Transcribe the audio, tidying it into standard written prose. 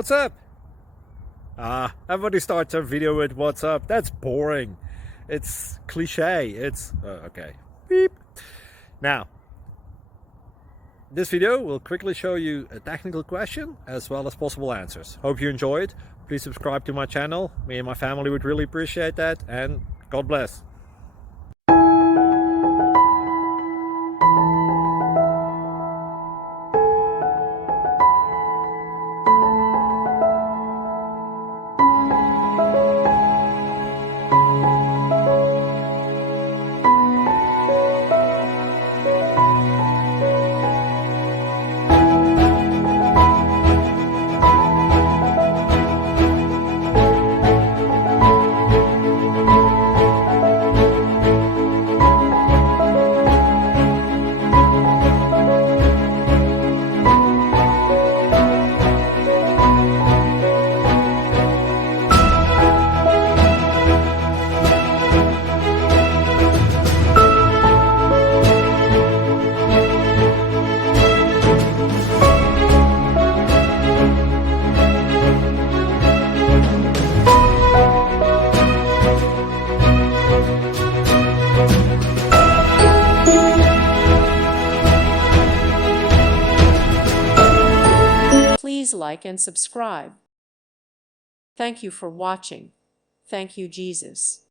What's up? Everybody starts their video with what's up. That's boring. It's cliche. It's okay. Beep. Now, this video will quickly show you a technical question as well as possible answers. Hope you enjoyed. Please subscribe to my channel. Me and my family would really appreciate that, and God bless. Please like and subscribe. Thank you for watching. Thank you, Jesus.